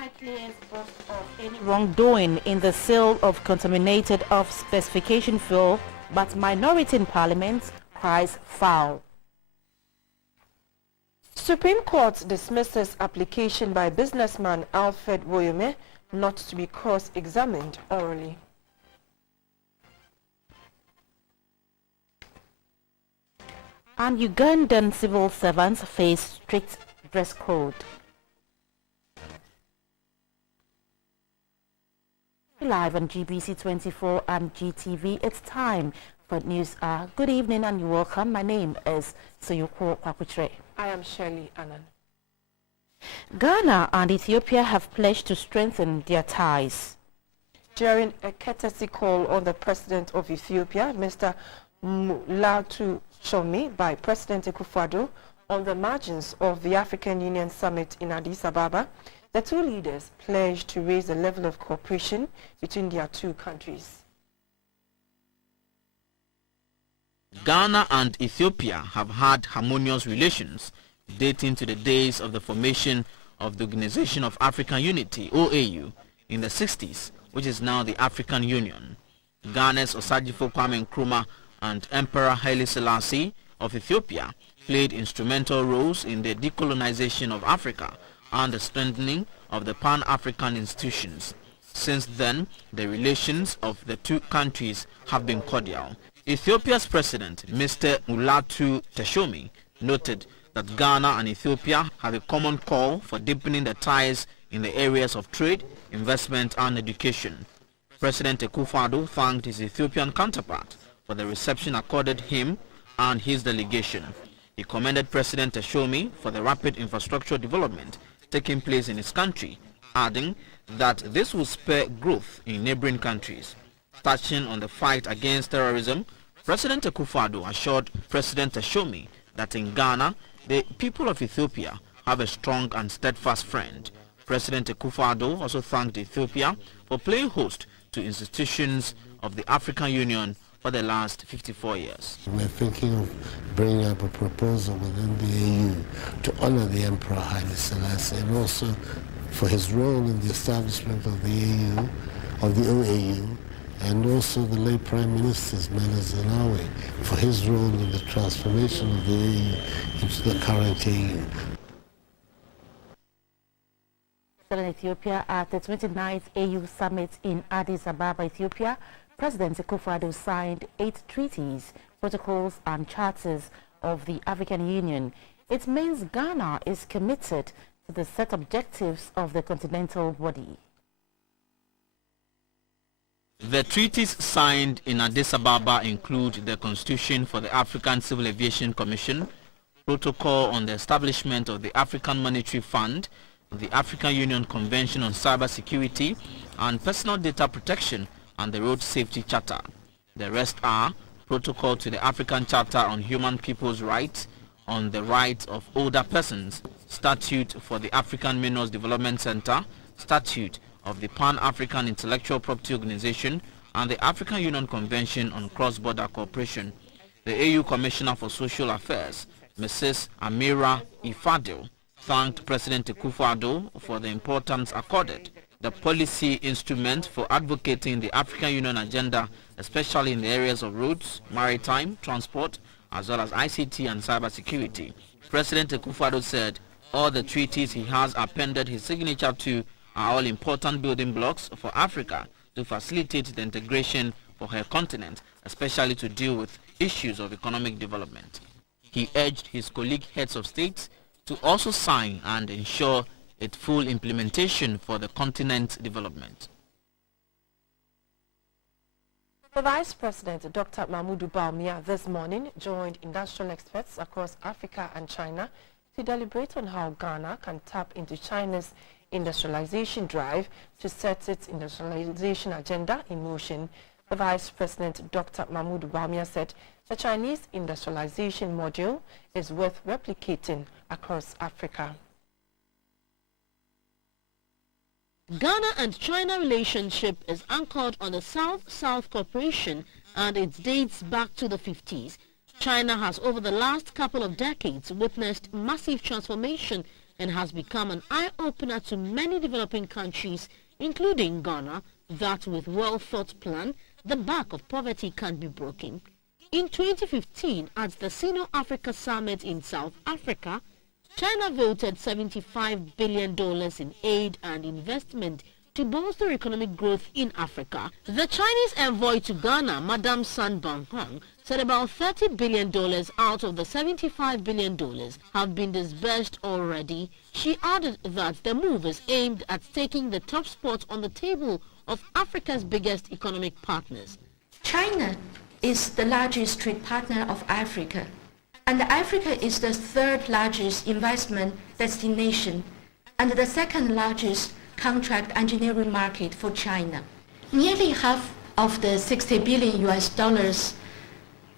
unlikely of any wrongdoing in the sale of contaminated off-specification fuel, but minority in Parliament cries foul. Supreme Court dismisses application by businessman Alfred Woyome not to be cross-examined orally. And Ugandan civil servants face strict dress code. Live on GBC24 and GTV, it's time for News Hour. Good evening and you're welcome. My name is Soyoko Kwakutre. I am Shirley Annan. Ghana and Ethiopia have pledged to strengthen their ties. During a courtesy call on the President of Ethiopia, Mr. Mulatu Shomi, by President Akufo-Addo on the margins of the African Union Summit in Addis Ababa, the two leaders pledged to raise the level of cooperation between their two countries. Ghana and Ethiopia have had harmonious relations dating to the days of the formation of the Organization of African Unity, OAU, in the 60s, which is now the African Union. Ghana's Osagyefo Kwame Nkrumah and Emperor Haile Selassie of Ethiopia played instrumental roles in the decolonization of Africa and the strengthening of the Pan-African institutions. Since then, the relations of the two countries have been cordial. Ethiopia's president, Mr. Mulatu Teshomi, noted that Ghana and Ethiopia have a common call for deepening the ties in the areas of trade, investment and education. President Akufo-Addo thanked his Ethiopian counterpart for the reception accorded him and his delegation. He commended President Teshomi for the rapid infrastructure development taking place in his country, adding that this will spur growth in neighboring countries. Touching on the fight against terrorism, President Akufo-Addo assured President Teshomi that in Ghana, the people of Ethiopia have a strong and steadfast friend. President Akufo-Addo also thanked Ethiopia for playing host to institutions of the African Union for the last 54 years. We're thinking of bringing up a proposal within the AU to honor the Emperor Haile Selassie and also for his role in the establishment of the AU, of the OAU, and also the late Prime Minister's Meles Zenawi for his role in the transformation of the AU into the current AU. In Ethiopia at the 29th AU Summit in Addis Ababa, Ethiopia, President Akufo-Addo signed 8 treaties, protocols and charters of the African Union. It means Ghana is committed to the set objectives of the continental body. The treaties signed in Addis Ababa include the Constitution for the African Civil Aviation Commission, Protocol on the establishment of the African Monetary Fund, the African Union Convention on Cybersecurity and Personal Data Protection, and the Road Safety Charter. The rest are Protocol to the African Charter on Human People's Rights, on the Rights of Older Persons, Statute for the African Minerals Development Center, Statute of the Pan-African Intellectual Property Organization, and the African Union Convention on Cross-Border Cooperation. The AU Commissioner for Social Affairs, Mrs. Amira Ifadil, thanked President Akufo-Addo for the importance accorded the policy instrument for advocating the African Union agenda, especially in the areas of roads, maritime, transport, as well as ICT and cybersecurity. President Akufo-Addo said all the treaties he has appended his signature to are all important building blocks for Africa to facilitate the integration for her continent, especially to deal with issues of economic development. He urged his colleague heads of states to also sign and ensure its full implementation for the continent's development. The Vice President, Dr. Mahmoud Bawumia, this morning joined industrial experts across Africa and China to deliberate on how Ghana can tap into China's industrialization drive to set its industrialization agenda in motion. The Vice President, Dr. Mahmoud Bawumia, said the Chinese industrialization model is worth replicating across Africa. Ghana and China relationship is anchored on the South-South cooperation and it dates back to the 50s. China has over the last couple of decades witnessed massive transformation and has become an eye-opener to many developing countries, including Ghana, that with well-thought plan, the back of poverty can be broken. In 2015, at the Sino-Africa Summit in South Africa, China voted $75 billion in aid and investment to bolster economic growth in Africa. The Chinese envoy to Ghana, Madame San Banghong, said about $30 billion out of the $75 billion have been disbursed already. She added that the move is aimed at taking the top spot on the table of Africa's biggest economic partners. China is the largest trade partner of Africa, and Africa is the third largest investment destination and the second largest contract engineering market for China. Nearly half of the $60 billion US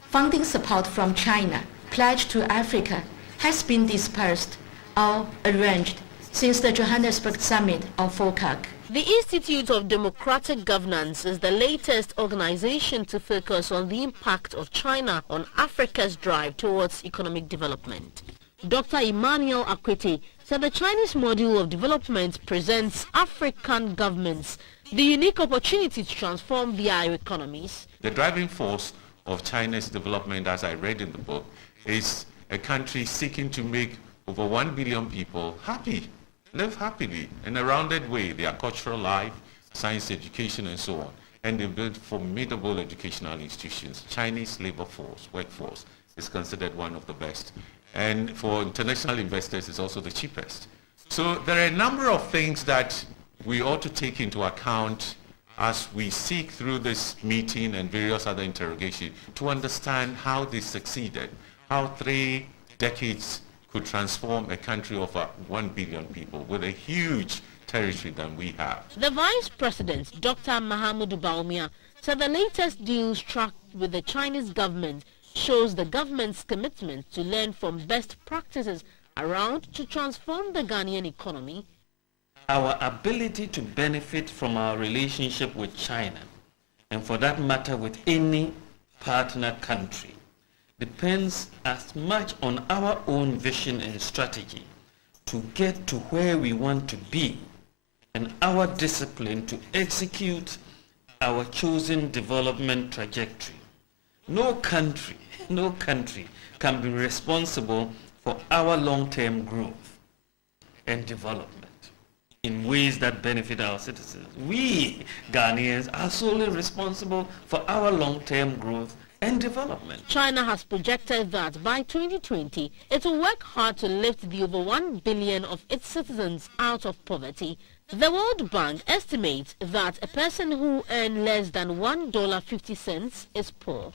funding support from China pledged to Africa has been dispersed or arranged since the Johannesburg summit of FOCAC. The Institute of Democratic Governance is the latest organization to focus on the impact of China on Africa's drive towards economic development. Dr. Emmanuel Akwete said the Chinese model of development presents African governments the unique opportunity to transform their economies. The driving force of China's development, as I read in the book, is a country seeking to make over 1 billion people happy, live happily in a rounded way, their cultural life, science education, and so on. And they build formidable educational institutions. Chinese labor force, workforce, is considered one of the best. And for international investors, it's also the cheapest. So there are a number of things that we ought to take into account as we seek through this meeting and various other interrogations to understand how they succeeded, how 3 decades could transform a country of 1 billion people with a huge territory than we have. The Vice President, Dr. Mahamudu Bawumia, said the latest deal struck with the Chinese government shows the government's commitment to learn from best practices around to transform the Ghanaian economy. Our ability to benefit from our relationship with China, and for that matter with any partner country, depends as much on our own vision and strategy to get to where we want to be, and our discipline to execute our chosen development trajectory. No country can be responsible for our long-term growth and development in ways that benefit our citizens. We, Ghanaians, are solely responsible for our long-term growth and development. China has projected that by 2020, it will work hard to lift the over 1 billion of its citizens out of poverty. The World Bank estimates that a person who earns less than $1.50 is poor.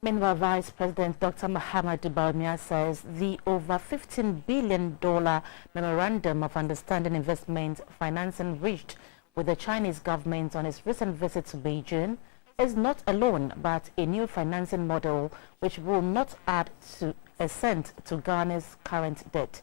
Meanwhile, Vice President Dr. Mahamudu Bawumia says the over $15 billion Memorandum of Understanding Investment Financing reached with the Chinese government on its recent visit to Beijing is not a loan but a new financing model which will not add a cent to Ghana's current debt.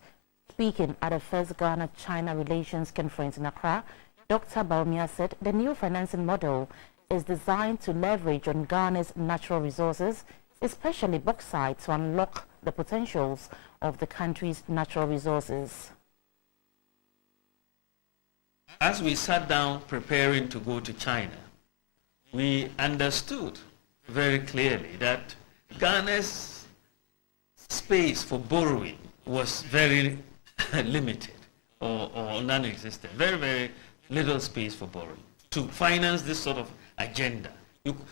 Speaking at the first Ghana-China Relations Conference in Accra, Dr. Bawumia said the new financing model is designed to leverage on Ghana's natural resources, especially bauxite, to unlock the potentials of the country's natural resources. As we sat down preparing to go to China, we understood very clearly that Ghana's space for borrowing was very limited or non-existent, very, very little space for borrowing to finance this sort of agenda,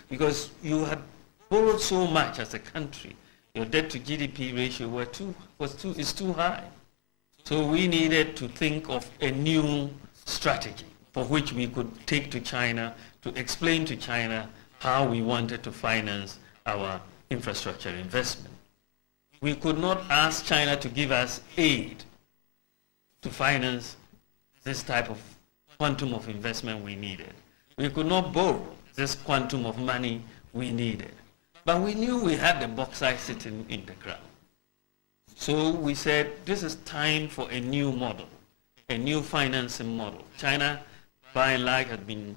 because you had borrowed so much as a country. Your debt to GDP ratio is too high. So we needed to think of a new strategy for which we could take to China to explain to China how we wanted to finance our infrastructure investment. We could not ask China to give us aid to finance this type of quantum of investment we needed. We could not borrow this quantum of money we needed. But we knew we had the bauxite sitting in the ground. So we said, this is time for a new model, a new financing model. China, by and large, had been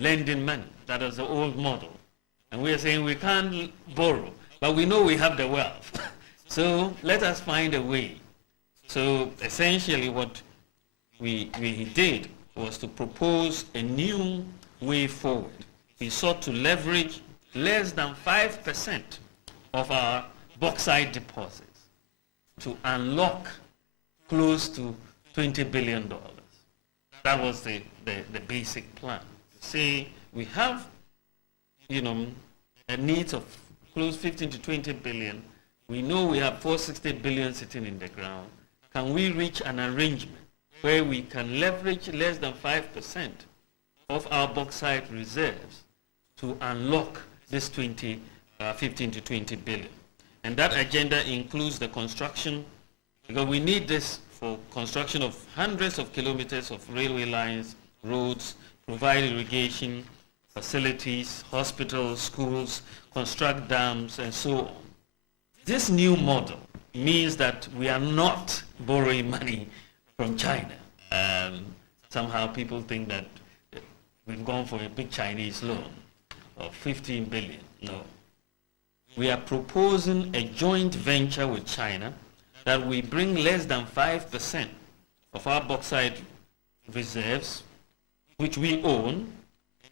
lending money. That was the old model. And we are saying we can't borrow, but we know we have the wealth. So let us find a way. So essentially what we did was to propose a new way forward. We sought to leverage less than 5% of our bauxite deposits to unlock close to $20 billion. That was the basic plan. Say we have, a need of close 15 to 20 billion. We know we have 460 billion sitting in the ground. Can we reach an arrangement where we can leverage less than 5% of our bauxite reserves to unlock this 15 to 20 billion? And that agenda includes the construction, because we need this for construction of hundreds of kilometers of railway lines, roads, provide irrigation facilities, hospitals, schools, construct dams, and so on. This new model means that we are not borrowing money from China. Somehow people think that we've gone for a big Chinese loan of 15 billion. No. We are proposing a joint venture with China that we bring less than 5% of our bauxite reserves, which we own,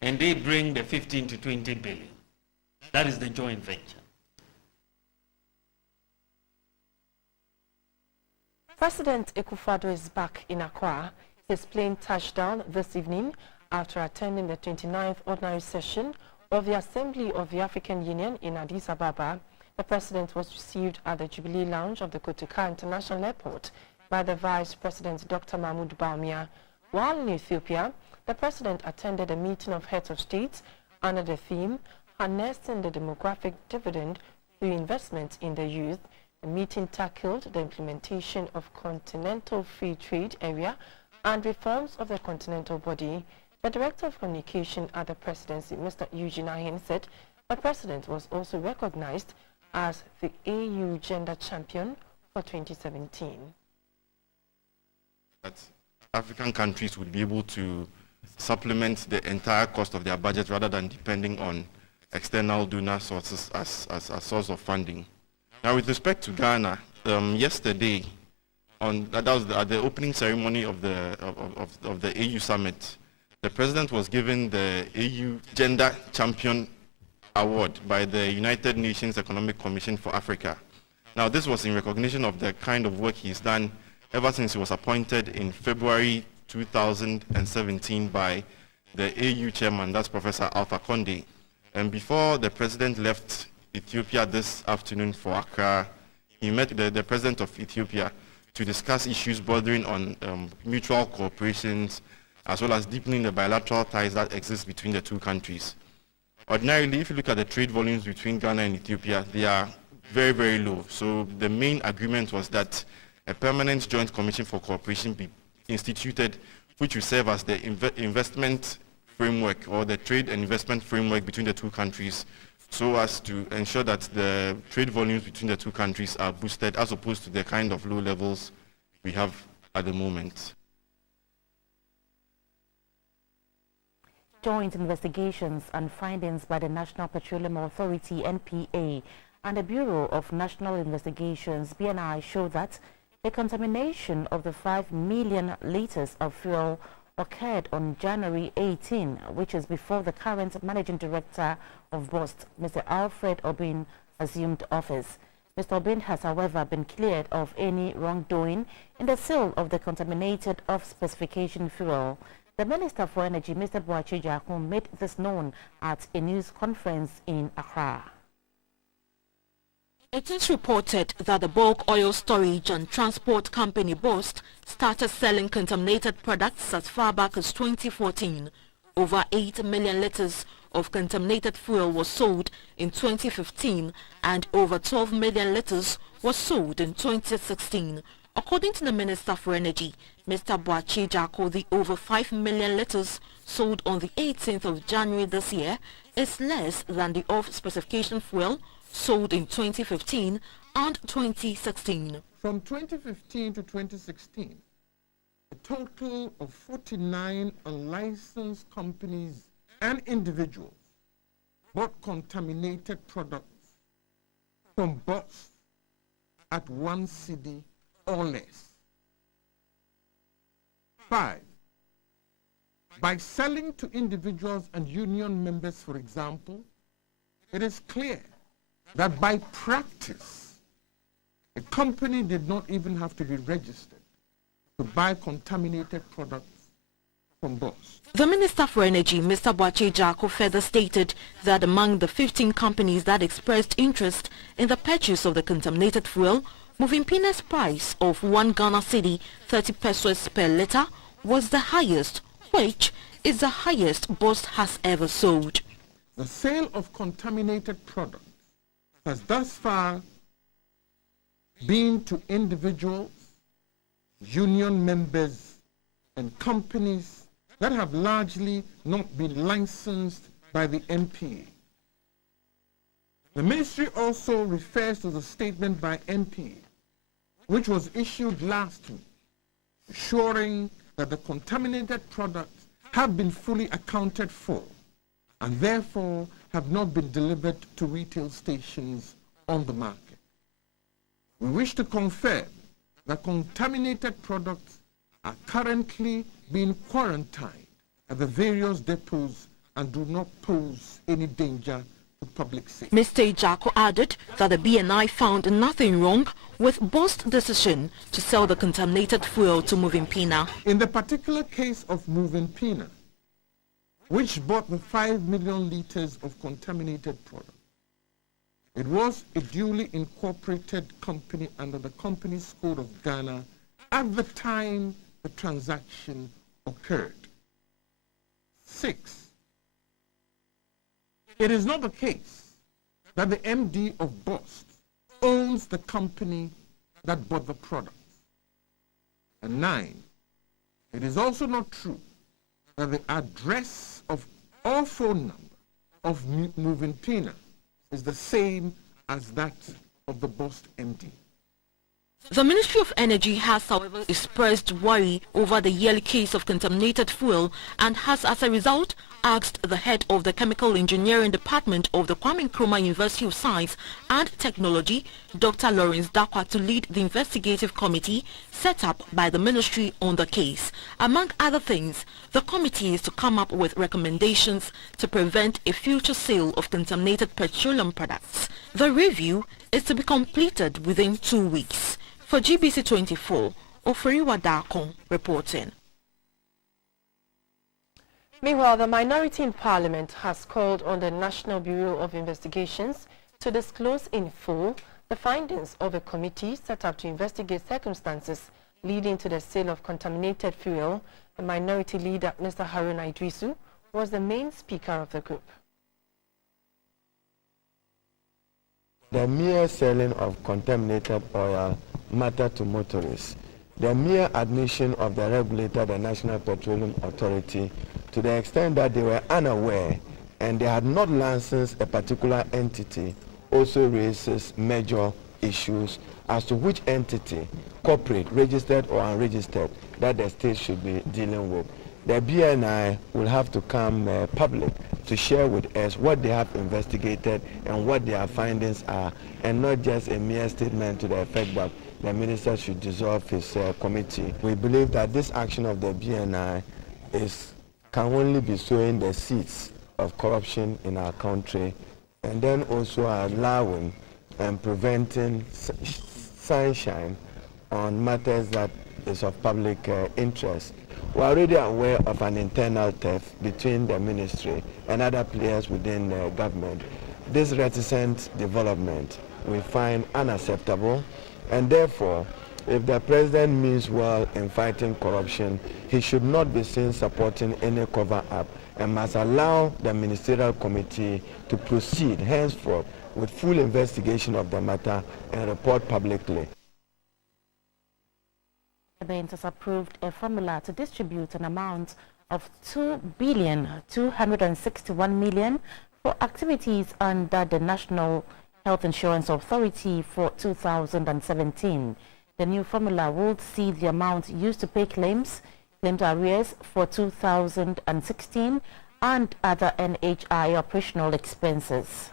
and they bring the 15 to 20 billion. That is the joint venture. President Akufo-Addo is back in Accra. His plane touched down this evening after attending the 29th ordinary session of the Assembly of the African Union in Addis Ababa. The president was received at the Jubilee Lounge of the Kotoka International Airport by the Vice President Dr. Mahmoud Bawumia. While in Ethiopia, the president attended a meeting of heads of states under the theme Harnessing the Demographic Dividend Through Investment in the Youth. The meeting tackled the implementation of Continental Free Trade Area and reforms of the Continental Body. The Director of Communication at the Presidency, Mr. Eugene Ahin, said the President was also recognized as the AU Gender Champion for 2017. That African countries would be able to supplement the entire cost of their budget rather than depending on external donor sources as a source of funding. Now, with respect to Ghana, yesterday, that was at the opening ceremony of the AU summit, the president was given the AU Gender Champion Award by the United Nations Economic Commission for Africa. Now, this was in recognition of the kind of work he's done ever since he was appointed in February 2017 by the AU chairman, that's Professor Alpha Conde. And before the president left Ethiopia this afternoon for Accra, he met the president of Ethiopia to discuss issues bordering on mutual cooperations, as well as deepening the bilateral ties that exist between the two countries. Ordinarily, if you look at the trade volumes between Ghana and Ethiopia, they are very, very low. So the main agreement was that a permanent joint commission for cooperation be instituted, which will serve as the investment framework or the trade and investment framework between the two countries, so as to ensure that the trade volumes between the two countries are boosted as opposed to the kind of low levels we have at the moment. Joint investigations and findings by the National Petroleum Authority, NPA, and the Bureau of National Investigations, BNI, show that the contamination of the 5 million liters of fuel occurred on January 18, which is before the current Managing Director of BOST, Mr. Alfred Obin, assumed office. Mr. Obin has, however, been cleared of any wrongdoing in the sale of the contaminated off-specification fuel. The Minister for Energy, Mr. Boachi Jaku, made this known at a news conference in Accra. It is reported that the bulk oil storage and transport company BOST started selling contaminated products as far back as 2014. Over 8 million liters of contaminated fuel was sold in 2015 and over 12 million liters was sold in 2016. According to the Minister for Energy, Mr. Boachi Jaku, the over 5 million liters sold on the 18th of January this year is less than the off-specification fuel sold in 2015 and 2016. From 2015 to 2016, a total of 49 unlicensed companies and individuals bought contaminated products from BOST at 1 cedi or less. 5. By selling to individuals and union members, for example, it is clear that by practice, a company did not even have to be registered to buy contaminated products from BOS. The Minister for Energy, Mr. Boakye Jarko, further stated that among the 15 companies that expressed interest in the purchase of the contaminated fuel, Movimpena's price of 1 Ghana cedi 30 pesos per litre was the highest, which is the highest BOS has ever sold. The sale of contaminated products has thus far been to individuals, union members, and companies that have largely not been licensed by the MPA. The ministry also refers to the statement by MPA, which was issued last week, assuring that the contaminated products have been fully accounted for and therefore have not been delivered to retail stations on the market. We wish to confirm that contaminated products are currently being quarantined at the various depots and do not pose any danger to public safety. Mr. Ejako added that the BNI found nothing wrong with BOS's decision to sell the contaminated fuel to Movimpena. In the particular case of Movimpena, which bought the 5 million liters of contaminated product, it was a duly incorporated company under the Companies Code of Ghana at the time the transaction occurred. 6. It is not the case that the MD of BOS owns the company that bought the products. And 9. It is also not true that the address of or phone number of Movimpena is the same as that of the BOS MD. The Ministry of Energy has, however, expressed worry over the yearly case of contaminated fuel and has, as a result, asked the head of the Chemical Engineering Department of the Kwame Nkrumah University of Science and Technology, Dr. Lawrence Dakwa, to lead the investigative committee set up by the ministry on the case. Among other things, the committee is to come up with recommendations to prevent a future sale of contaminated petroleum products. The review is to be completed within 2 weeks. For GBC24, Oferiwa Dakon reporting. Meanwhile, the minority in Parliament has called on the National Bureau of Investigations to disclose in full the findings of a committee set up to investigate circumstances leading to the sale of contaminated fuel. The minority leader, Mr. Haruna Idrisu, was the main speaker of the group. The mere selling of contaminated oil matter to motorists. The mere admission of the regulator, the National Petroleum Authority, to the extent that they were unaware and they had not licensed a particular entity, also raises major issues as to which entity, corporate, registered or unregistered, that the state should be dealing with. The BNI will have to come public to share with us what they have investigated and what their findings are, and not just a mere statement to the effect that the minister should dissolve his committee. We believe that this action of the BNI can only be sowing the seeds of corruption in our country, and then also allowing and preventing sunshine on matters that is of public interest. We are already aware of an internal theft between the ministry and other players within the government. This reticent development we find unacceptable, and therefore, if the president means well in fighting corruption, he should not be seen supporting any cover-up and must allow the ministerial committee to proceed henceforth with full investigation of the matter and report publicly. The Parliament has approved a formula to distribute an amount of 2,261,000,000 for activities under the National Health Insurance Authority for 2017. The new formula will see the amount used to pay claims arrears for 2016 and other NHI operational expenses.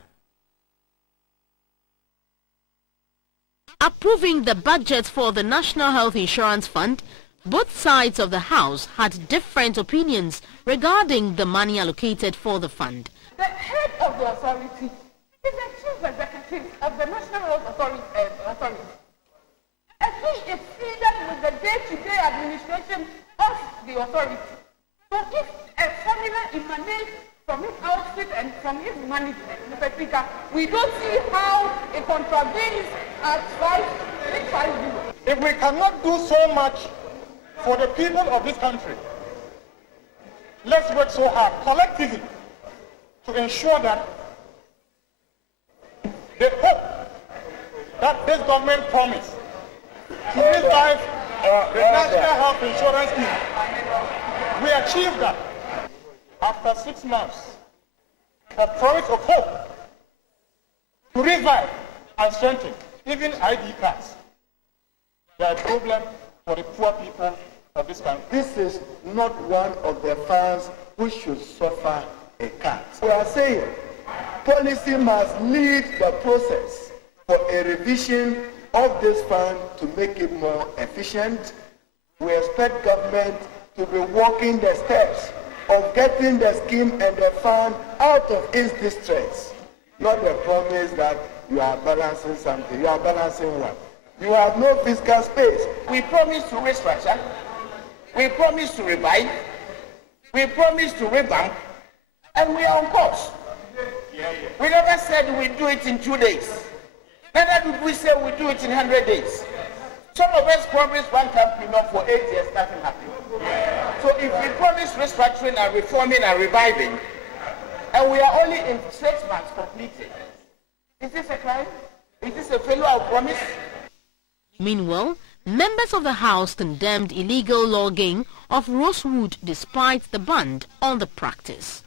Approving the budget for the National Health Insurance Fund, both sides of the House had different opinions regarding the money allocated for the fund. The head of the authority is the chief executive of the National Health Authority. And he is seated with the day-to-day administration of the authority. So if a formula emanates from his outfit and from his management, Mr. Speaker, we don't see how it contravenes at 5650. If we cannot do so much for the people of this country, let's work so hard collectively to ensure that the hope that this government promised to revive the National Health Insurance Scheme, we achieved that. After 6 months of promise of hope to revive and strengthen even ID cards, they are a problem for the poor people of this country. This is not one of the funds which should suffer a cut. We are saying policy must lead the process for a revision of this fund to make it more efficient. We expect government to be walking the steps of getting the scheme and the fund out of its distress, not the promise that you are balancing something. You are balancing what? You have no fiscal space. We promise to restructure, we promise to revive, we promise to revamp, and we are on course. We never said we do it in 2 days. Neither did we say we do it in 100 days. Some of us promised one company for 8 years, nothing happened. So if we promise restructuring and reforming and reviving, and we are only in 6 months completed, is this a crime? Is this a failure of promise? Meanwhile, members of the House condemned illegal logging of rosewood despite the ban on the practice.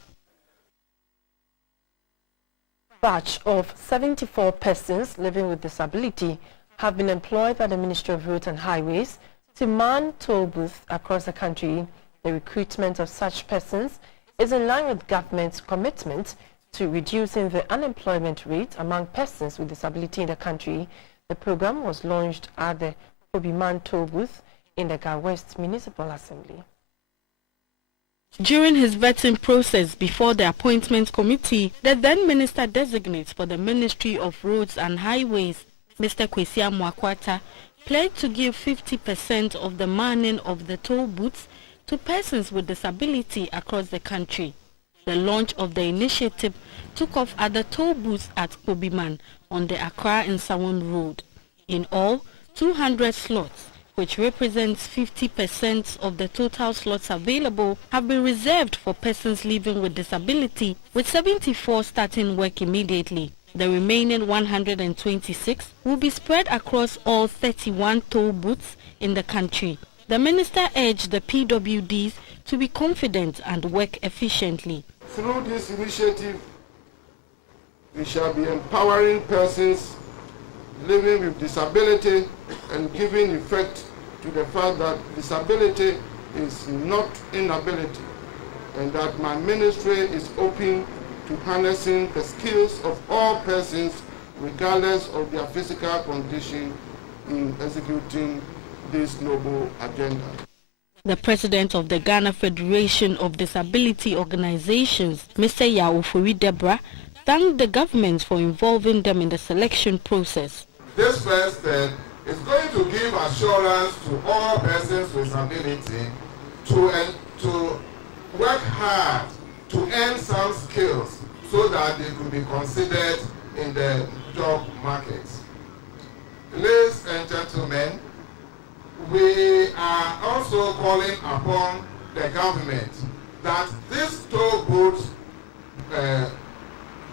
A batch of 74 persons living with disability have been employed by the Ministry of Roads and Highways to man toll booths across the country. The recruitment of such persons is in line with government's commitment to reducing the unemployment rate among persons with disability in the country. The program was launched at the Obiman toll booth in the Ga West Municipal Assembly. During his vetting process before the appointment committee, the then minister-designate for the Ministry of Roads and Highways, Mr. Kwesi Mwakwata, pledged to give 50% of the manning of the toll booths to persons with disability across the country. The launch of the initiative took off at the toll booths at Kobiman on the Accra and Sawon Road. In all, 200 slots, which represents 50% of the total slots available, have been reserved for persons living with disability, with 74 starting work immediately. The remaining 126 will be spread across all 31 toll booths in the country. The minister urged the PWDs to be confident and work efficiently. Through this initiative, we shall be empowering persons living with disability and giving effect to the fact that disability is not inability, and that my ministry is open to harnessing the skills of all persons regardless of their physical condition in executing this noble agenda. The president of the Ghana Federation of Disability Organizations, Mr. Yaofori Deborah, thanked the government for involving them in the selection process. This first step is going to give assurance to all persons with disability to work hard to earn some skills so that they could be considered in the job market. Ladies and gentlemen, we are also calling upon the government that this toll booth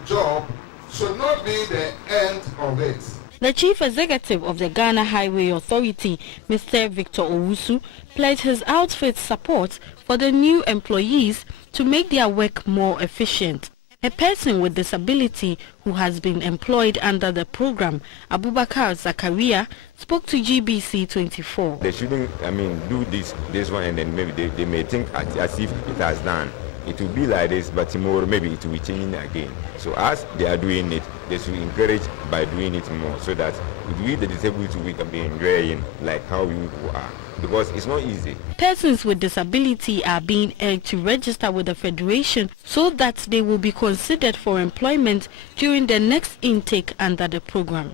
job should not be the end of it. The chief executive of the Ghana Highway Authority, Mr. Victor Owusu, pledged his outfit's support for the new employees to make their work more efficient. A person with disability who has been employed under the program, Abubakar Zakaria, spoke to GBC24. They shouldn't, do this one and then maybe they may think as if it has done. it will be like this, but tomorrow maybe it will be changing again. So as they are doing it, they should encourage by doing it more, so that we the disabled we can be enjoying like how we are, because it's not easy. Persons with disability are being urged to register with the Federation so that they will be considered for employment during the next intake under the program.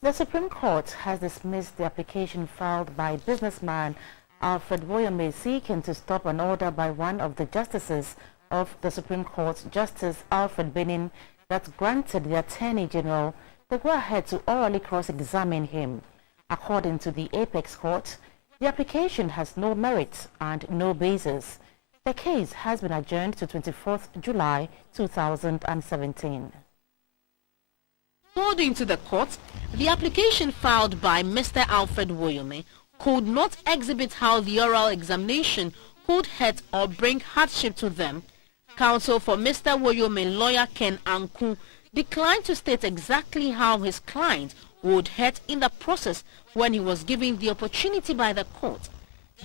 The Supreme Court has dismissed the application filed by businessman Alfred Woyome seeking to stop an order by one of the justices of the Supreme Court, Justice Alfred Benin, that granted the Attorney General the go-ahead to orally cross-examine him. According to the Apex Court, the application has no merit and no basis. The case has been adjourned to 24th July 2017. According to the court, the application filed by Mr. Alfred Woyome could not exhibit how the oral examination could hurt or bring hardship to them. Counsel for Mr. Woyome, lawyer Ken Anku, declined to state exactly how his client would hurt in the process when he was given the opportunity by the court.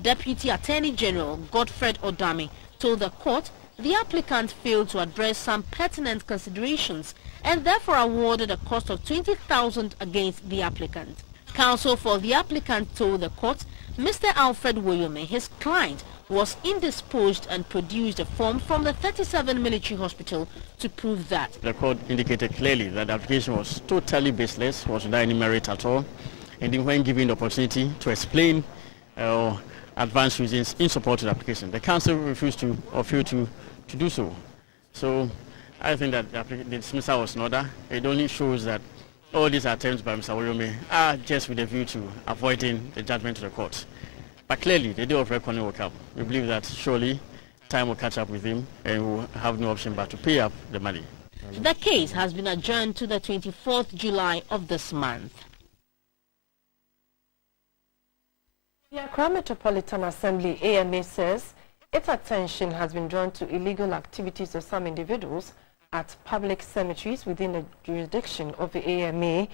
Deputy Attorney General Godfred Odami told the court the applicant failed to address some pertinent considerations and therefore awarded a cost of 20,000 against the applicant. Counsel for the applicant told the court Mr. Alfred Woyome, his client, was indisposed and produced a form from the 37 Military Hospital to prove that. The court indicated clearly that the application was totally baseless, was without any merit at all, and then when given the opportunity to explain or advance reasons in support of the application, the counsel refused to or failed to do so. So I think that the dismissal was in order. It only shows that all these attempts by Mr. Woyome are just with a view to avoiding the judgment of the court. But clearly, the day of reckoning will come. We believe that surely time will catch up with him and we'll have no option but to pay up the money. The case has been adjourned to the 24th July of this month. The Accra Metropolitan Assembly AMA says its attention has been drawn to illegal activities of some individuals at public cemeteries within the jurisdiction of the AMA.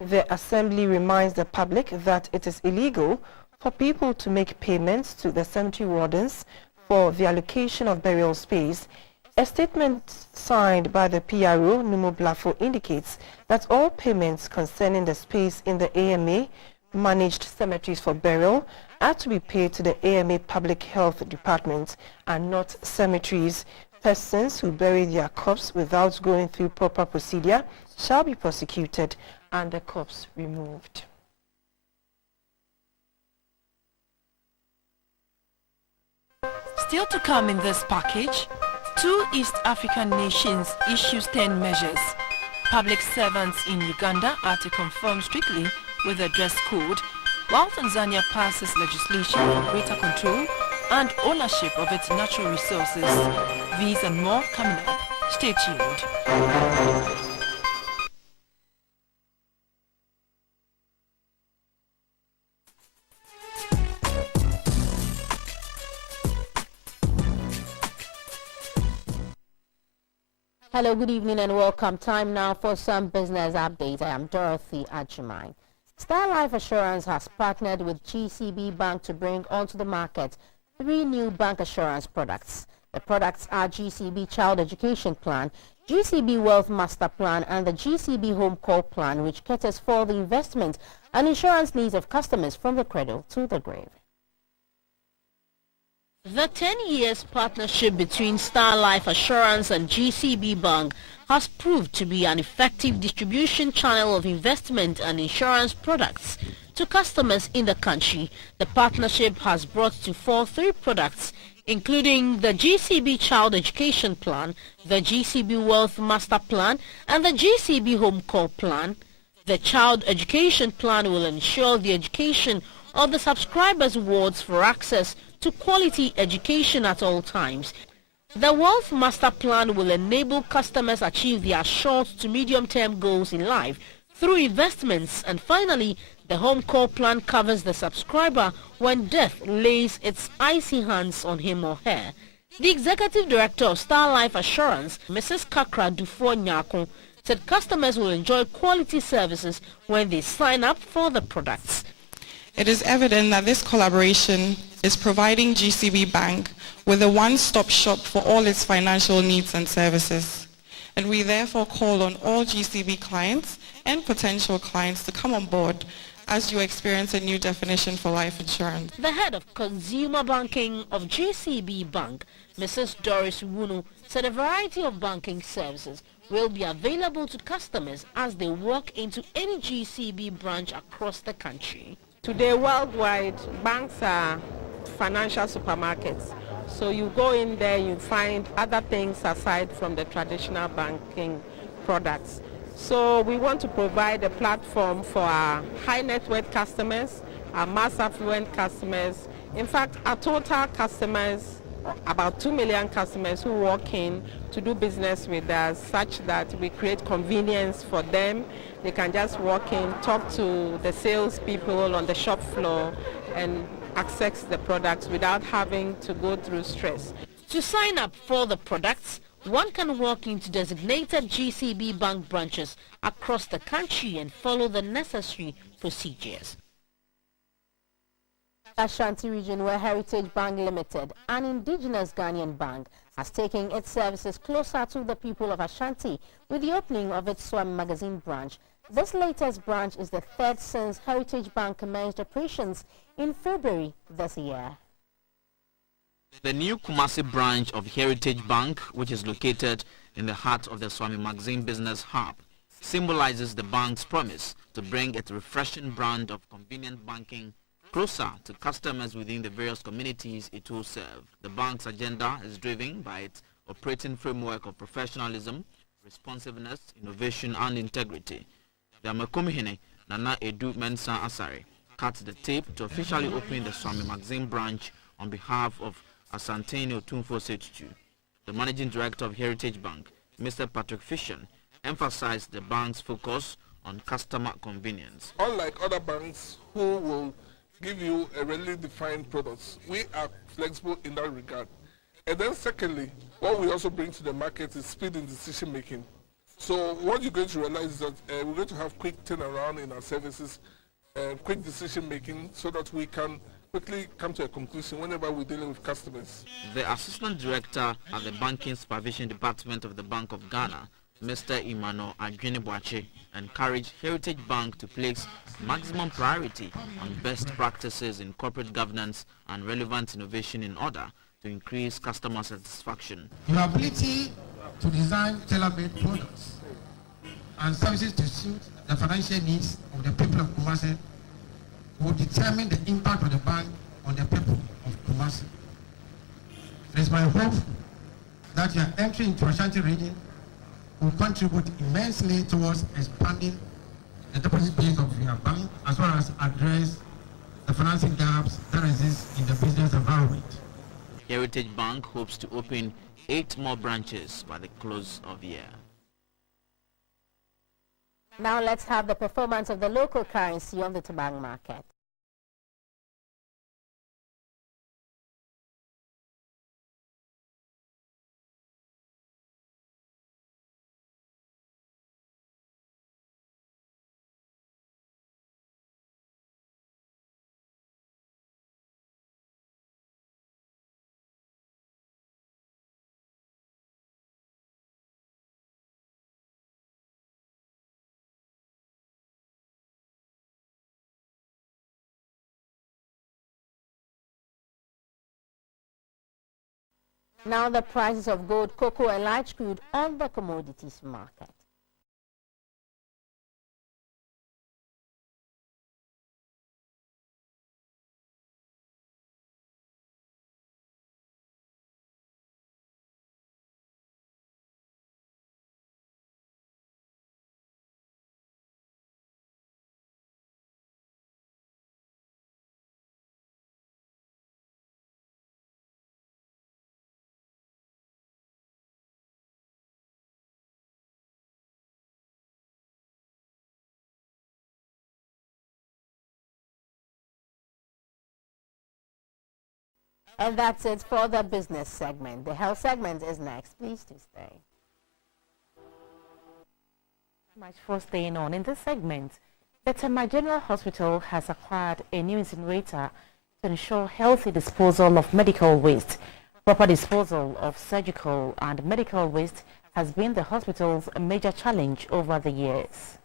The Assembly reminds the public that it is illegal for people to make payments to the cemetery wardens for the allocation of burial space. A statement signed by the PRO, Numo Blafo, indicates that all payments concerning the space in the AMA managed cemeteries for burial are to be paid to the AMA Public Health Department and not cemeteries. Persons who bury their corpse without going through proper procedure shall be prosecuted and the corpse removed. Still to come in this package, 2 East African nations issues 10 measures. Public servants in Uganda are to conform strictly with the dress code, while Tanzania passes legislation for greater control and ownership of its natural resources. These and more coming up. Stay tuned. Hello, good evening and welcome. Time now for some business updates. I am Dorothy Ajimai. Star Life Assurance has partnered with GCB Bank to bring onto the market 3 new bank assurance products. The products are GCB Child Education Plan, GCB Wealth Master Plan and the GCB Home Call Plan, which caters for the investment and insurance needs of customers from the cradle to the grave. The 10 years partnership between Star Life Assurance and GCB Bank has proved to be an effective distribution channel of investment and insurance products to customers in the country. The partnership has brought to fore 3 products, including the GCB Child Education Plan, the GCB Wealth Master Plan, and the GCB Home Call Plan. The Child Education Plan will ensure the education of the subscribers' wards for access to quality education at all times. The Wealth Master Plan will enable customers achieve their short to medium-term goals in life through investments. And finally, the Home Call Plan covers the subscriber when death lays its icy hands on him or her. The Executive Director of Star Life Assurance, Mrs. Kakra Dufo Nyako, said customers will enjoy quality services when they sign up for the products. It is evident that this collaboration is providing GCB Bank with a one-stop shop for all its financial needs and services. And we therefore call on all GCB clients and potential clients to come on board as you experience a new definition for life insurance. The head of consumer banking of GCB Bank, Mrs. Doris Wunu, said a variety of banking services will be available to customers as they walk into any GCB branch across the country. Today, worldwide, banks are financial supermarkets. So you go in there, you find other things aside from the traditional banking products. So we want to provide a platform for our high net worth customers, our mass affluent customers. In fact, our total customers, about 2 million customers who walk in to do business with us, such that we create convenience for them. They can just walk in, talk to the salespeople on the shop floor, and access the products without having to go through stress. To sign up for the products, one can walk into designated GCB Bank branches across the country and follow the necessary procedures. Ashanti region, where Heritage Bank Limited, an indigenous Ghanaian bank, has taken its services closer to the people of Ashanti with the opening of its Swami Magazine branch. This latest branch is the third since Heritage Bank commenced operations in February this year. The new Kumasi branch of Heritage Bank, which is located in the heart of the Swami Magazine business hub, symbolizes the bank's promise to bring its refreshing brand of convenient banking closer to customers within the various communities it will serve. The bank's agenda is driven by its operating framework of professionalism, responsiveness, innovation, and integrity. The Amakomihene Nana Edu Mensa Asare cut the tape to officially open the Swami Magazine branch on behalf of Asanteni Otumfo Setutu. The managing director of Heritage Bank, Mr. Patrick Fisher, emphasized the bank's focus on customer convenience. Unlike other banks who will give you a readily defined products, we are flexible in that regard. And then secondly, what we also bring to the market is speed in decision making. So what you're going to realize is that we're going to have quick turnaround in our services, quick decision making, so that we can quickly come to a conclusion whenever we're dealing with customers. The Assistant Director at the Banking Supervision Department of the Bank of Ghana, Mr. Imano Adwinibuache, encouraged Heritage Bank to place maximum priority on best practices in corporate governance and relevant innovation in order to increase customer satisfaction. Your ability to design tailor-made products and services to suit the financial needs of the people of Kumasi will determine the impact of the bank on the people of Kumasi. It is my hope that your entry into Ashanti region will contribute immensely towards expanding the deposit base of your bank, as well as address the financing gaps that exist in the business environment. Heritage Bank hopes to open 8 more branches by the close of the year. Now let's have the performance of the local currency on the Tabang market. Now the prices of gold, cocoa and light crude on the commodities market. And that's it for the business segment. The health segment is next. Please do stay. Much for staying on. In this segment, The Tema General Hospital has acquired a new incinerator to ensure healthy disposal of medical waste. Proper disposal of surgical and medical waste has been the hospital's major challenge over the years.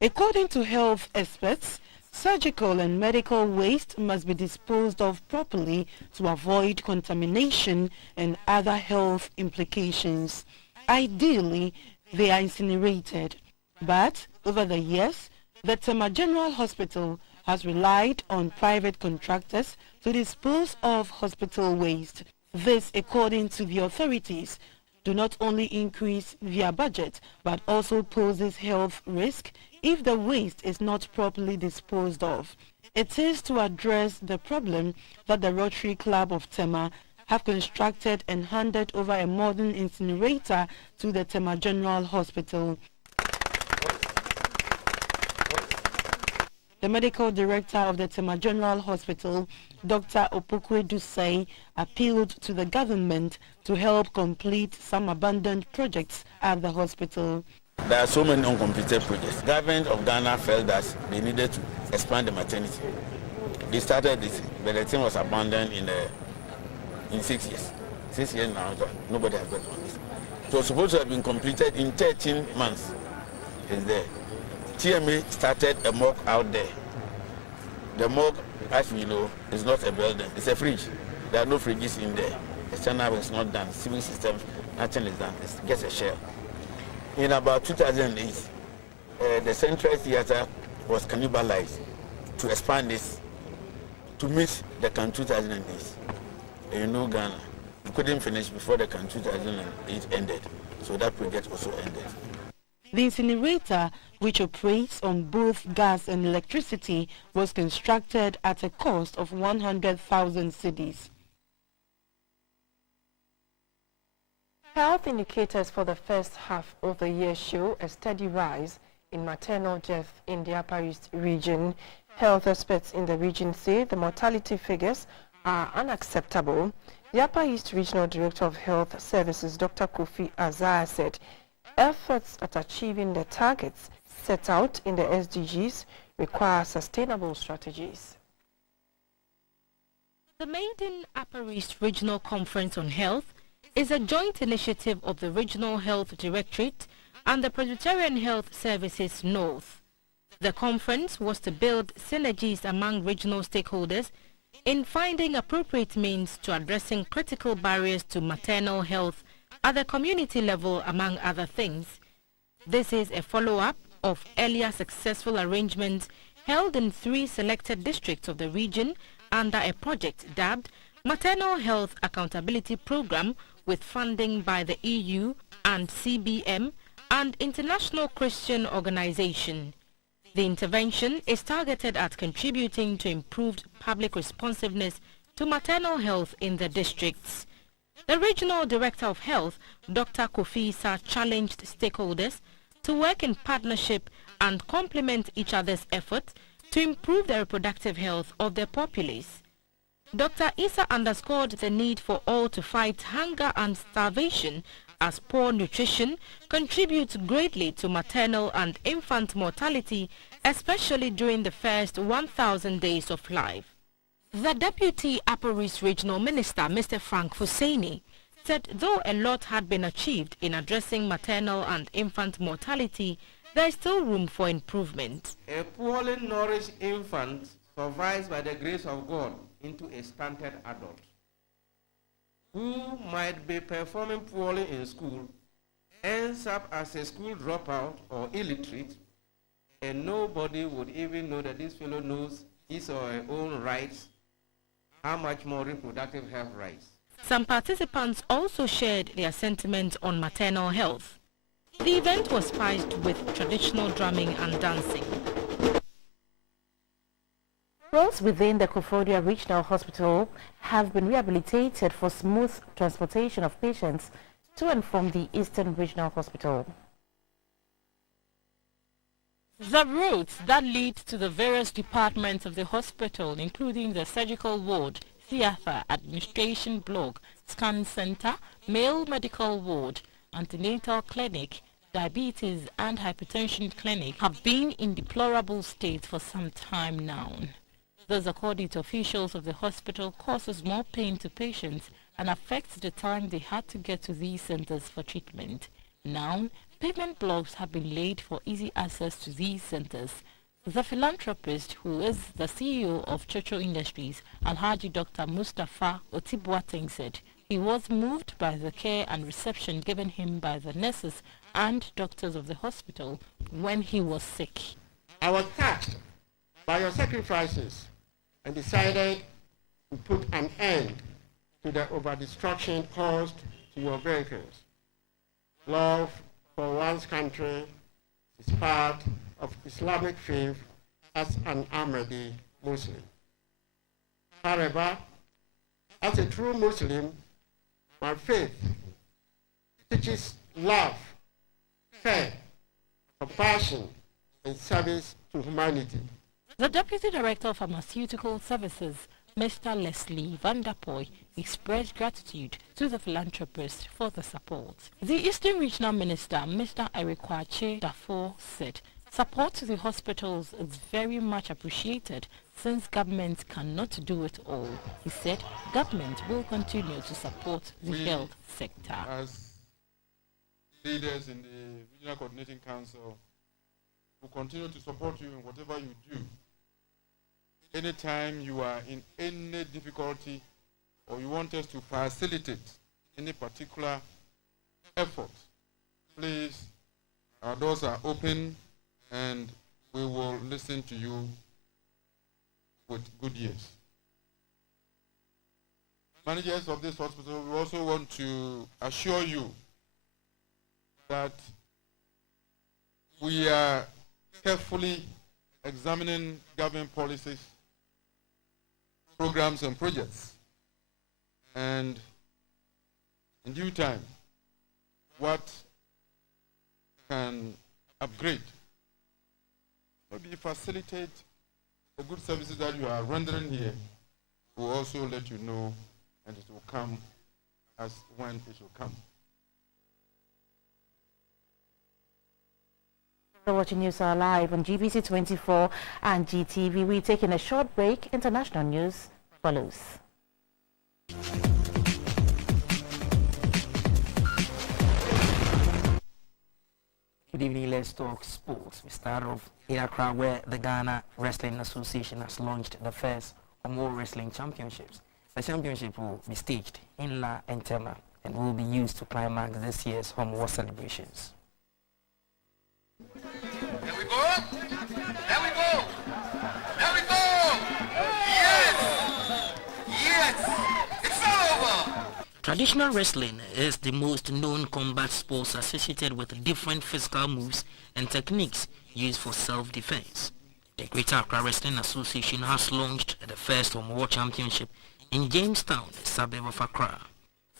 According to health experts, surgical and medical waste must be disposed of properly to avoid contamination and other health implications. Ideally, they are incinerated, but over the years, the Tema General Hospital has relied on private contractors to dispose of hospital waste. This, according to the authorities, do not only increase their budget, but also poses health risk if the waste is not properly disposed of. It is to address the problem that the Rotary Club of Tema have constructed and handed over a modern incinerator to the Tema General Hospital. The medical director of the Tema General Hospital, Dr. Opokwe Dusei, appealed to the government to help complete some abandoned projects at the hospital. There are so many uncompleted projects. The government of Ghana felt that they needed to expand the maternity. They started this, but the thing was abandoned in 6 years. 6 years now, nobody has got on this. So it was supposed to have been completed in 13 months. It's there. TMA started a mock out there. The mock, as we know, is not a building, it's a fridge. There are no fridges in there. External work is not done, civil systems, nothing is done, it's just a shell. In about 2008, the Central Theatre was cannibalized to expand this to meet the Can 2008. You know Ghana, we couldn't finish before the Can 2008 ended, so that project also ended. The incinerator, which operates on both gas and electricity, was constructed at a cost of 100,000 cedis. Health indicators for the first half of the year show a steady rise in maternal death in the Upper East region. Health experts in the region say the mortality figures are unacceptable. The Upper East Regional Director of Health Services, Dr. Kofi Azar, said efforts at achieving the targets set out in the SDGs require sustainable strategies. The maiden Upper East Regional Conference on Health is a joint initiative of the Regional Health Directorate and the Presbyterian Health Services North. The conference was to build synergies among regional stakeholders in finding appropriate means to addressing critical barriers to maternal health at the community level, among other things. This is a follow-up of earlier successful arrangements held in 3 selected districts of the region under a project dubbed Maternal Health Accountability Program, with funding by the EU and CBM and International Christian Organization. The intervention is targeted at contributing to improved public responsiveness to maternal health in the districts. The Regional Director of Health, Dr. Kofi Issa, challenged stakeholders to work in partnership and complement each other's efforts to improve the reproductive health of their populace. Dr. Issa underscored the need for all to fight hunger and starvation, as poor nutrition contributes greatly to maternal and infant mortality, especially during the first 1,000 days of life. The Deputy Upper East Regional Minister, Mr. Frank Husseini, said though a lot had been achieved in addressing maternal and infant mortality, there is still room for improvement. A poorly nourished infant survives by the grace of God into a stunted adult who might be performing poorly in school, ends up as a school dropout or illiterate, and nobody would even know that this fellow knows his or her own rights, how much more reproductive health rights. Some participants also shared their sentiments on maternal health. The event was spiced with traditional drumming and dancing. Roads within the Koforidua Regional Hospital have been rehabilitated for smooth transportation of patients to and from the Eastern Regional Hospital. The routes that lead to the various departments of the hospital, including the surgical ward, theatre, administration block, scan center, male medical ward, antenatal clinic, diabetes and hypertension clinic have been in deplorable state for some time now. This, according to officials of the hospital, causes more pain to patients and affects the time they had to get to these centers for treatment. Now, pavement blocks have been laid for easy access to these centers. The philanthropist, who is the CEO of Chocho Industries, Alhaji Dr. Mustafa Otibuateng, said he was moved by the care and reception given him by the nurses and doctors of the hospital when he was sick. I was touched by your sacrifices and decided to put an end to the over-destruction caused to your vehicles. Love for one's country is part of Islamic faith as an Ahmadi Muslim. However, as a true Muslim, my faith teaches love, care, compassion, and service to humanity. The Deputy Director of Pharmaceutical Services, Mr. Leslie Vanderpoy, expressed gratitude to the philanthropist for the support. The Eastern Regional Minister, Mr. Erikwache Dafo, said support to the hospitals is very much appreciated since government cannot do it all. He said government will continue to support the health sector. As leaders in the Regional Coordinating Council, will continue to support you in whatever you do. Anytime you are in any difficulty or you want us to facilitate any particular effort, please, our doors are open and we will listen to you with good ears. Managers of this hospital, we also want to assure you that we are carefully examining government policies, programs and projects, and in due time, what can upgrade, maybe facilitate the good services that you are rendering here, we'll also let you know, and it will come as when it will come. You're watching News Hour live on GBC24 and GTV. We're taking a short break. International news follows. Good evening, let's talk sports. We start off in Accra, where the Ghana Wrestling Association has launched the first Omo Wrestling Championships. The championship will be staged in La Entema and will be used to climax this year's Home War celebrations. There we go. There we go. There we go. Yes. Yes. It's all over. Traditional wrestling is the most known combat sports associated with different physical moves and techniques used for self-defense. The Greater Accra Wrestling Association has launched the first Home War Championship in Jamestown, the suburb of Accra.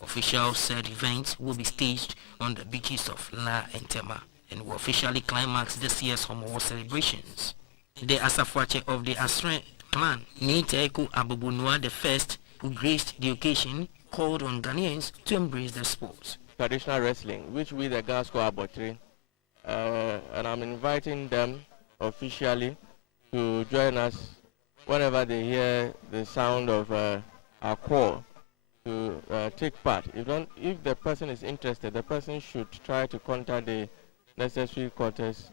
Officials said events will be staged on the beaches of La Entema and will officially climax this year's Home War celebrations. The Asafwache of the Asre clan, Niteku Abubunwa I, who graced the occasion, called on Ghanaians to embrace the sport. Traditional wrestling, which we the girls call Abotri, and I'm inviting them officially to join us whenever they hear the sound of our call to take part. If the person is interested, the person should try to contact the necessary quarters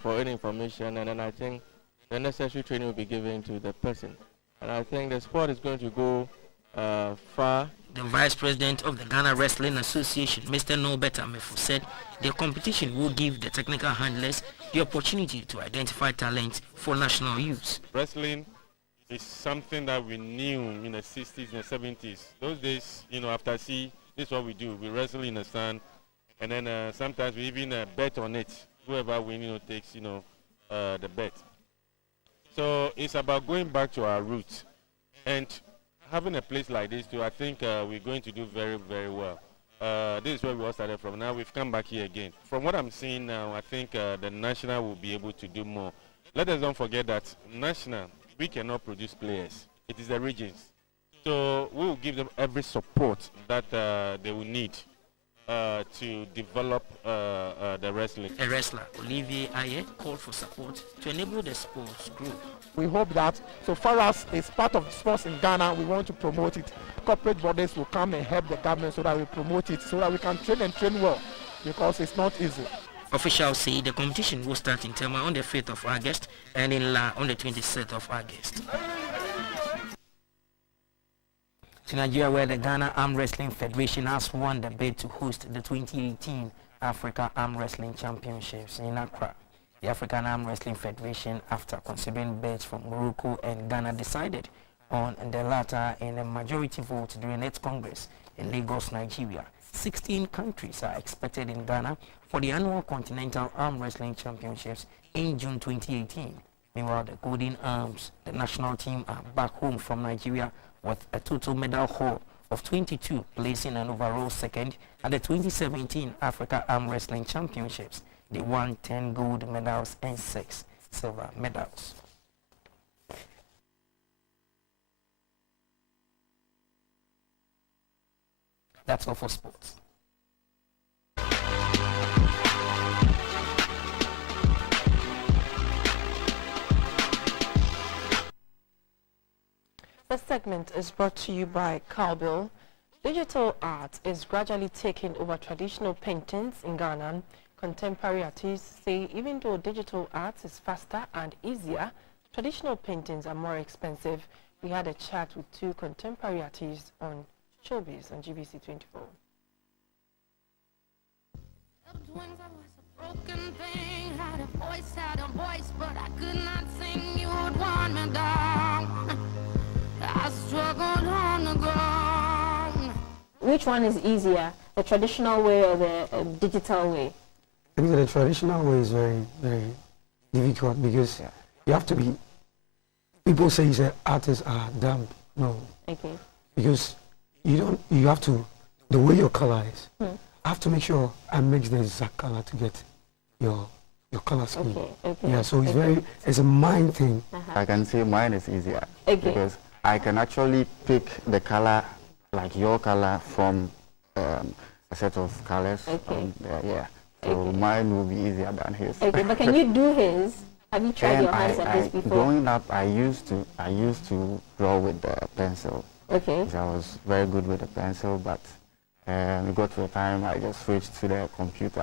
for any information, and then I think the necessary training will be given to the person. And I think the sport is going to go far. The Vice President of the Ghana Wrestling Association, Mr. Norbert Amefu, said the competition will give the technical handlers the opportunity to identify talent for national use. Wrestling is something that we knew in the 60s and the 70s. Those days, after sea, this is what we do. We wrestle in the sand, and then sometimes we even bet on it. Whoever wins, takes, the bet. So it's about going back to our roots. And having a place like this too, I think we're going to do very, very well. This is where we all started from. Now we've come back here again. From what I'm seeing now, I think the national will be able to do more. Let us don't forget that national, we cannot produce players. It is the regions. So we will give them every support that they will need to develop the wrestling. A wrestler, Olivier Aye, called for support to enable the sports growth. We hope that so far as it's part of sports in Ghana, we want to promote it. Corporate bodies will come and help the government so that we promote it, so that we can train and train well, because it's not easy. Officials say the competition will start in Tema on the 5th of August and in La on the 26th of August. To Nigeria, where the Ghana Arm Wrestling Federation has won the bid to host the 2018 Africa Arm Wrestling Championships in Accra. The African Arm Wrestling Federation, after considering bids from Morocco and Ghana, decided on the latter in a majority vote during its Congress in Lagos, Nigeria. 16 countries are expected in Ghana for the annual Continental Arm Wrestling Championships in June 2018. Meanwhile, the Golden Arms, the national team, are back home from Nigeria with a total medal haul of 22, placing an overall second at the 2017 Africa Arm Wrestling Championships. They won 10 gold medals and 6 silver medals. That's all for sports. This segment is brought to you by Cowbell. Digital art is gradually taking over traditional paintings in Ghana. Contemporary artists say even though digital art is faster and easier, traditional paintings are more expensive. We had a chat with two contemporary artists on Showbiz on GBC24. Which one is easier, the traditional way or the digital way? I think the traditional way is very, very difficult because you have to be, people say artists are dumb. No. Okay. Because you have to, the way your color is, I have to make sure I mix the exact color to get your color scheme. Okay. Yeah, so it's a mind thing. I can say mine is easier because I can actually pick the color, like your color, from a set of colors. So mine will be easier than his. Okay, but can you do his? Have you tried your hands at this before? Growing up, I used to draw with the pencil. Okay. I was very good with the pencil, but we got to a time I just switched to the computer.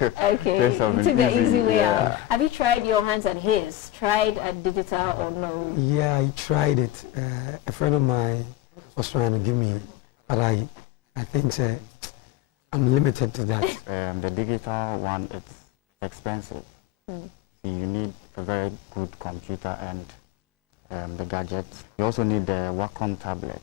Okay, you took the easy way out. Have you tried your hands at his? Tried at digital or no? Yeah, I tried it. A friend of mine was trying to give me, but I think I'm limited to that. The digital one, it's expensive. You need a very good computer and the gadgets. You also need the Wacom tablet.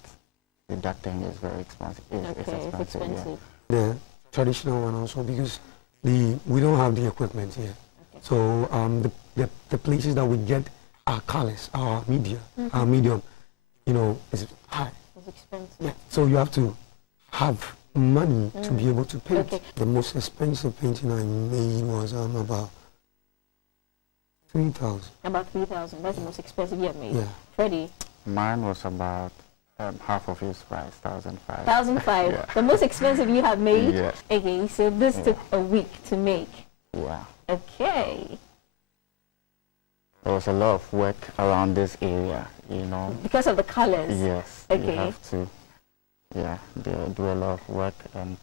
That thing is very expensive. It's expensive. Yeah. The traditional one also, because we don't have the equipment here. So the places that we get our colors, our medium, is high. It's expensive. Yeah. So you have to have money to be able to paint. The most expensive painting I made was about 3,000. About 3,000. That's the most expensive you have made. Yeah. Freddie? Mine was about half of his price, 1,500. 1,500. Yeah. The most expensive you have made? Yes. Okay, so this took a week to make. Yeah. Okay. There was a lot of work around this area, Because of the colors? Yes. Okay. You have to, they do a lot of work, and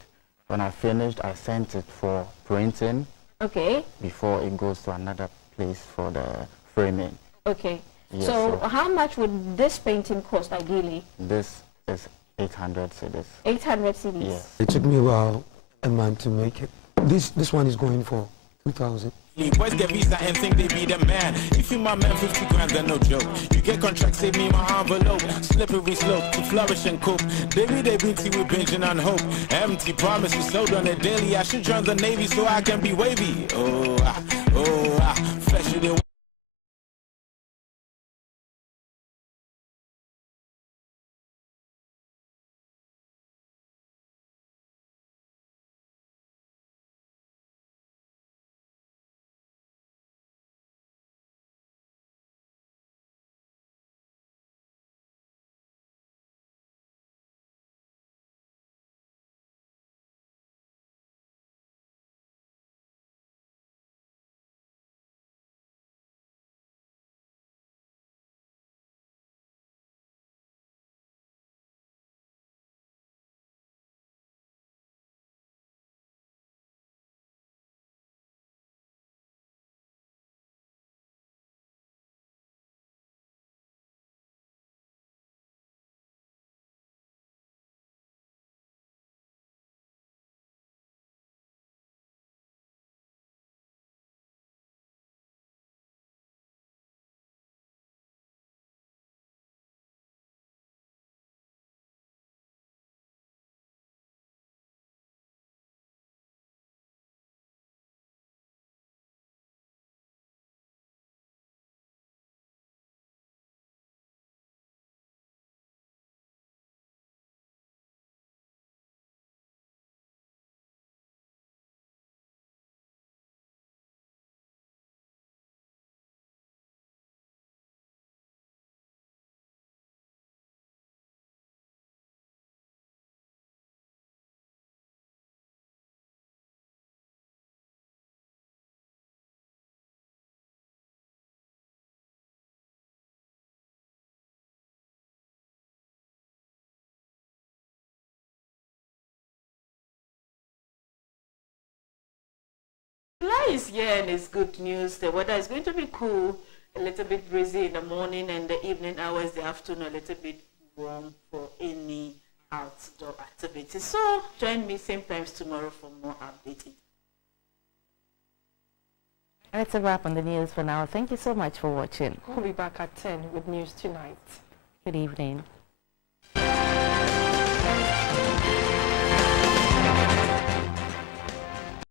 when I finished, I sent it for printing. Okay. Before it goes to another place for the framing. Okay. Yes, so how much would this painting cost ideally? This is 800 cedis. 800 cedis? Yes. It took me about a month to make it. This one is going for 2,000. Boys get visa and think they be the man. If you my man, 50 grand, then no joke. You get contract, save me my envelope. Slippery slope to flourish and cope. They be with binging on hope. Empty promises sold on a daily. I should join the Navy so I can be wavy. Flesh you the July is here and it's good news. The weather is going to be cool, a little bit breezy in the morning and the evening hours, the afternoon, a little bit warm for any outdoor activities. So join me same times tomorrow for more updates. That's a wrap on the news for now. Thank you so much for watching. We'll be back at 10 with news tonight. Good evening.